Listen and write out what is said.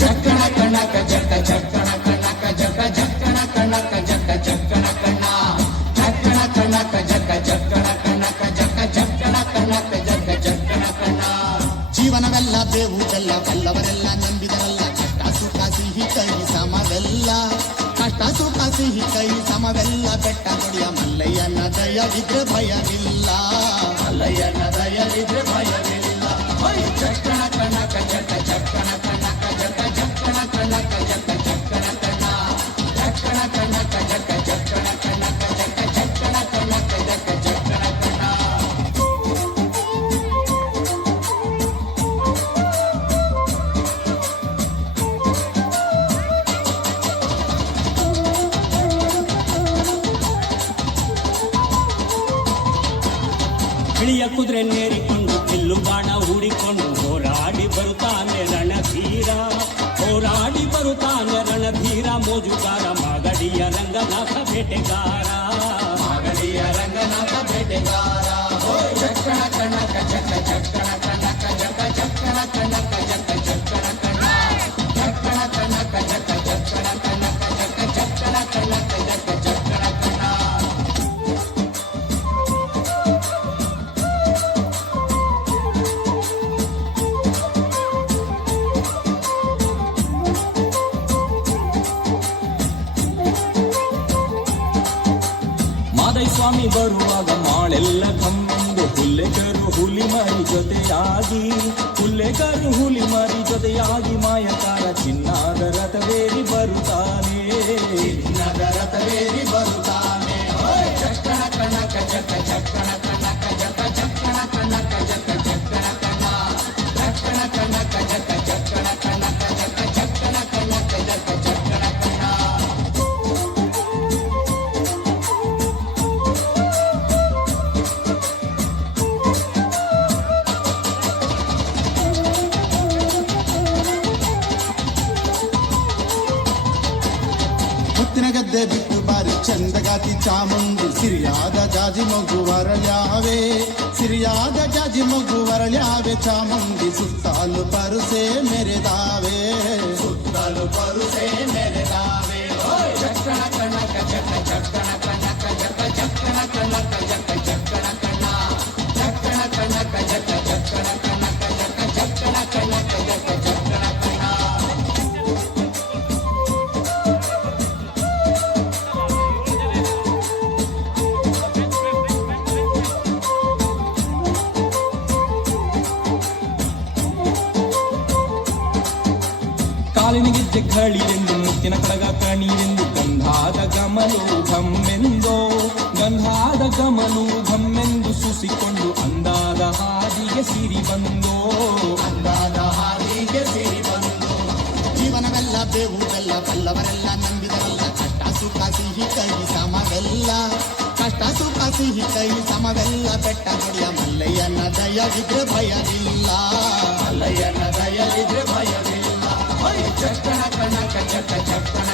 ಜಕ್ಕಣ ಕಣಕ ಜಕ್ಕ ಜಕ್ಕಣ ಕಣಕ ಜಕ್ಕ ಜಕ್ಕಣ ಕಣಕ ಜಕ್ಕ ಜಕ್ಕಣ ಕಣ ಜಕ್ಕಣ ಕಣಕ ಜಕ್ಕ ಜಕ್ಕಣ ಕಣಕ ಜಕ್ಕ ಜಕ್ಕಣ ಕಣಕ ಜಕ್ಕ ಜಕ್ಕಣ ಕಣ. ಜೀವನವೆಲ್ಲ ಬೇವು ಬೆಲ್ಲ ಬಲ್ಲವರೆಲ್ಲ ನಂಬಿದರಲ್ಲ ಕಷ್ಟ ಸುಖ ಸಿಹಿ ಕೈ ಸಮವೆಲ್ಲ ಕಷ್ಟ ಸುಖ ಸಿಹಿ ಕೈ ಸಮವೆಲ್ಲ ಬೆಟ್ಟ ಕೊಡಿಯ ಮಲ್ಲಯ್ಯನ ದಯವಿದ್ರೆ ಭಯವಿಲ್ಲ ಮಲ್ಲಯ್ಯನ ದಯವಿದ್ರೆ ಭಯವಿಲ್ಲ. ಜಕ್ಕಣ ಕಣಕ ಜಕ್ಕ ಜಕ್ಕಣ ಕಣಕ ಜಕ್ಕ ಜಕ್ಕಣ ಕಣಕ ಜಕ್ಕ ಜಕ್ಕಣ ಕಣ ಜಕ್ಕಣ ಕಣಕ ಜಕ್ಕ ಜಕ್ಕಣ ಕಣಕ ಜಕ್ಕ ಜಕ್ಕಣ ಕಣಕ ಜಕ್ಕ ಜಕ್ಕಣ ಕಣ. ಬಿಳಿಯ ಕುದುರೆ ನೇರಿಕೊಂಡು ಬಿಲ್ಲು ಬಾಣ ಹೂಡಿಕೊಂಡು ಹೋರಾಡಿ ಬರುತ್ತಾನೆ ರಣಧೀರ ಹೋರಾಡಿ ಬರುತ್ತಾನೆ ರಣಧೀರ ಮೋಜುಗಾರ ಮಾಗಡಿಯ ರಂಗನಾಥ ಬೇಟೆಗಾರ ಮಾಗಡಿಯ ರಂಗನಾಥ ಬೇಟೆಗಾರ. ಜಕ್ಕಣ ಕಣಕ ಜಕ್ಕ ಜಕ್ಕಣ ಕಣಕ ಜಕ್ಕ ಜಕ್ಕಣ ಕಣಕ ಜಕ್ಕ ಜಕ್ಕಣ ಕಣ ಜಕ್ಕಣ ಕಣಕ ಜಕ್ಕ ಜಕ್ಕಣ ಕಣಕ ಜಕ್ಕ ಜಕ್ಕಣ ಕಣಕ ಜಕ್ಕ ಜಕ್ಕಣ ಕಣ. ಮಾದೈ ಸ್ವಾಮಿ ಬರುವಾಗ ಮಾಳೆಲ್ಲ ಕಮ್ಮೆಂದು ಹುಲ್ಲೆಕರು ಹುಲಿ ಮರಿ ಜೊತೆಯಾಗಿ ಹುಲ್ಲೆಕರು ಹುಲಿ ಮರಿ ಜೊತೆಯಾಗಿ ಮಾಯಕಾರ ಚಿನ್ನಾದ ರಥವೇರಿ ಬರುತ್ತಾನೆ ಚಿನ್ನದ ರಥವೇರಿ ಬರುತ್ತಾನೆ. ಜಕ್ಕಣ ಕಣಕ ಜಕ್ಕ ಜಕ್ಕಣ ಕಣಕ ಜಕ್ಕ ಜಕ್ಕಣ ಕಣಕ ಜಕ್ಕ ಜಕ್ಕಣ ಕಣ ಜಕ್ಕಣ ಕಣಕ ಜಕ್ಕ ಜಕ್ಕಣ ಕಣಕ ಜಕ್ಕ ಜಕ್ಕಣ ಕಣಕ ಜಕ್ಕ ಜಕ್ಕಣ ಕಣ. ಮುತ್ತಿನ ಗದ್ದೆ ಬಿಟ್ಟು ಬಾರಿ ಚಂದಗಾತಿ ಚಾಮುಂಡಿ ಸಿರಿಯಾದ ಜಾಜಿ ಮಗು ವರಳ್ಯಾವೆ ಸಿರಿಯಾದ ಜಾಜಿ ಮಗು ವರಳ್ಯಾವೆ ಚಾಮುಂಡಿ ಸುತ್ತಲೂ ಪರುಸೆ ಮೆರೆದಾವೆ ಸುತ್ತಲೂ ಪರುಸೆ ಮೆರೆದಾವೆ. ಜಕ್ಕಣ ಕಣಕ ಜಕ್ಕ ಜಕ್ಕಣ ಕಣಕ ಜಕ್ಕ ಜಕ್ಕಣ ಕಣಕ ಜಕ್ಕ ಜಕ್ಕಣ ಕಣ ಜಕ್ಕಣ ಕಣಕ ಜಕ್ಕ ಜಕ್ಕಣ ಕಣಕ ಜಕ್ಕ ಜಕ್ಕಣ ಕಣಕ ಜಕ್ಕ ಜಕ್ಕಣ ಕಣ. ಕಾಲಿನಿಗಿದ್ದೆ ಘಳಿರೆಂದು ಮುತ್ತಿನ ಕಡಗ ಕಣಿರೆಂದು ಗಂಧಾದ ಗಮಲು ಘಮ್ಮೆಂದೋ ಗಂಧಾದ ಗಮಲು ಘಮ್ಮೆಂದು ಸುಸಿಕೊಂಡು ಅಂದಾದ ಹಾದಿಗೆ ಸಿರಿ ಬಂದೋ ಅಂದಾದ ಹಾದಿಗೆ ಸಿರಿ ಬಂದು. ಜೀವನವೆಲ್ಲ ಬೇವು ಬೆಲ್ಲ ಬಲ್ಲವರೆಲ್ಲ ನಂಬಿದರಲ್ಲ ಕಷ್ಟ ಸುಖ ಸಿಹಿ ಕೈ ಸಮವೆಲ್ಲ ಕಷ್ಟ ಸುಖ ಸಿಹಿ ಕೈ ಸಮವೆಲ್ಲ ಬೆಟ್ಟ ಕೊಡಿಯ ಮಲ್ಲಯ್ಯನ ದಯವಿದ್ರೆ ಭಯವಿಲ್ಲ ಮಲ್ಲಯ್ಯನ ದಯವಿದ್ರೆ ಭಯವಿಲ್ಲ. ಜಕ್ಕಣ ಕಣಕ ಜಕ್ಕ ಜಕ್ಕಣ